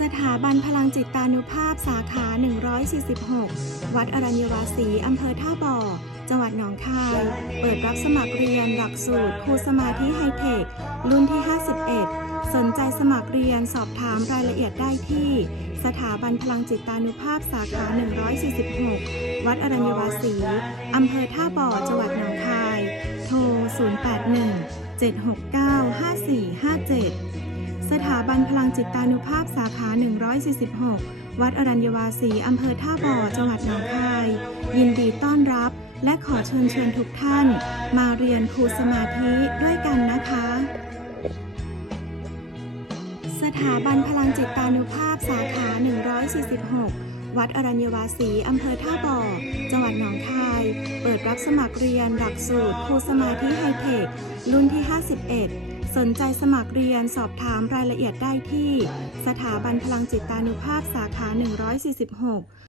สถาบันพลังจิตานุภาพสาขา 146 วัดอรัญวาสีอำเภอท่าบ่อ จังหวัดหนองคาย เปิดรับสมัครเรียนหลักสูตรครูสมาธิไฮเทค รุ่นที่ 51 สนใจสมัครเรียนสอบถามรายละเอียดได้ที่ สถาบันพลังจิตานุภาพสาขา 146 วัดอรัญญวาสีอำเภอท่าบ่อ จังหวัดหนองคาย โทร 081 769 5457 สถาบันพลังจิตานุภาพสาขา 146 วัดอรัญญวาสีอำเภอท่าบ่อ จังหวัดหนองคาย ยินดีต้อนรับ และขอเชิญเชิญทุกท่าน มาเรียนครูสมาธิด้วยกันนะคะ สถาบันพลังจิตานุภาพสาขา 146 วัดอรัญญวาสีอำเภอท่าบ่อ จังหวัดหนองคาย ปิดรับสมัครเรียนหลักสูตรครูสมาธิไฮเทค รุ่นที่ 51 สนใจสมัครเรียนสอบถามรายละเอียดได้ที่ สถาบันพลังจิตานุภาพสาขา 146